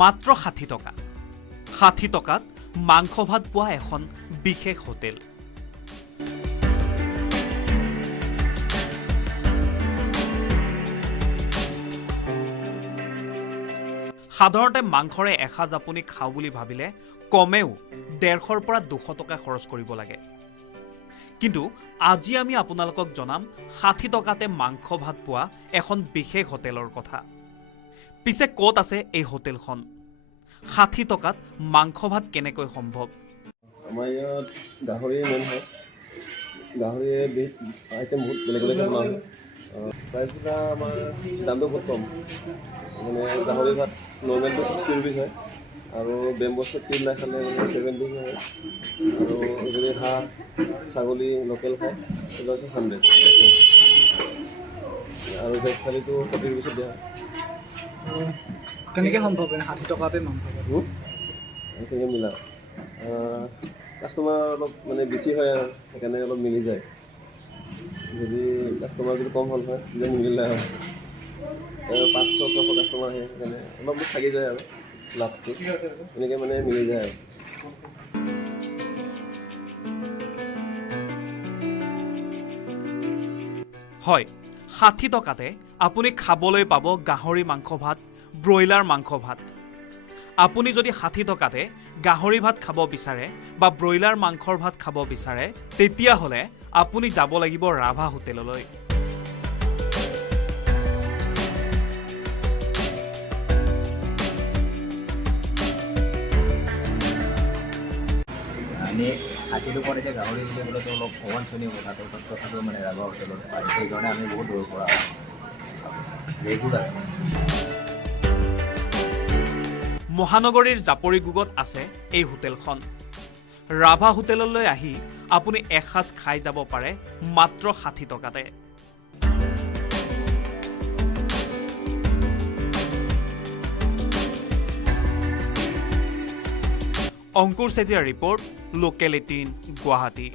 মাত্ৰ ৬০ টকা ৬০ টকাত মাংস ভাত পোৱা এখন বিশেষ হোটেল। সাধাৰণতে মাংসৰে এসাঁজ আপুনি খাওঁ বুলি ভাবিলে কমেও ১৫০ৰ পৰা ২০০ টকা খৰচ কৰিব লাগে। কিন্তু আজি আমি আপোনালোকক জনাম ৬০ টকাতে মাংস ভাত পোৱা এখন বিশেষ হোটেলৰ কথা। পিছে ক'ত আছে এই হোটেলখন? ৬০ টকাত মাংস ভাত কেনেকৈ সম্ভৱ? আমাৰ ইয়াত গাহৰি মেইন হয়। গাহৰি আইটেম বহুত বেলেগ বেলেগ বনোৱা হয়। প্ৰাইচবিলাক আমাৰ দামটো বহুত কম। মানে গাহৰি ভাত নৰ্মেলটো 60 ৰুপিজ হয় আৰু বেম্বো চেট তিনিটা খালে মানে 70 হয় আৰু যদি হাঁহ ছাগলী লোকেল খায় সেইটো হৈছে 100 আৰু ভেজ থালিটো 40 ৰুপিছত দিয়া হয়। কেনেকৈ সম্ভৱ ৬০ টকাতে মাংস সেইখিনি মিলা কাষ্টমাৰ অলপ মানে বেছি হয় আৰু সেইকাৰণে অলপ মিলি যায়। যদি কাষ্টমাৰ যদি কম হ'ল হয় তেতিয়া নিমিলে হয়। ৫০০-৬০০ কাষ্টমাৰ আহে সেইকাৰণে অলপ থাকি যায় আৰু লাভটো এনেকৈ মানে মিলি যায় আৰু। হয়, ৬০ টকাতে আপুনি খাবলৈ পাব গাহৰি মাংস ভাত, ব্ৰইলাৰ মাংস ভাত। আপুনি যদি ৬০ টকাতে গাহৰি ভাত খাব বিচাৰে বা ব্ৰইলাৰ মাংসৰ ভাত খাব বিচাৰে তেতিয়াহ'লে আপুনি যাব লাগিব ৰাভা হোটেললৈ। এনেই ৬০ টকাত এতিয়া গাহৰি বুলি ক'লেতো অলপ অবাঞ্চনীয় কথাটো তথাপিও মানে ৰাভা হোটেলত পায়। সেইকাৰণে আমি বহুত দূৰৰ পৰা ৰেগুলাৰ। মহানগৰীৰ জাপৰিগোগত আছে এই হোটেলখন। ৰাভা হোটেললৈ আহি আপুনি এসাঁজ খাই যাব পাৰে মাত্ৰ ৬০ টকাতে। অংকুৰ চেতিয়াৰ ৰিপৰ্ট, লোকেল ১৮ গুৱাহাটী।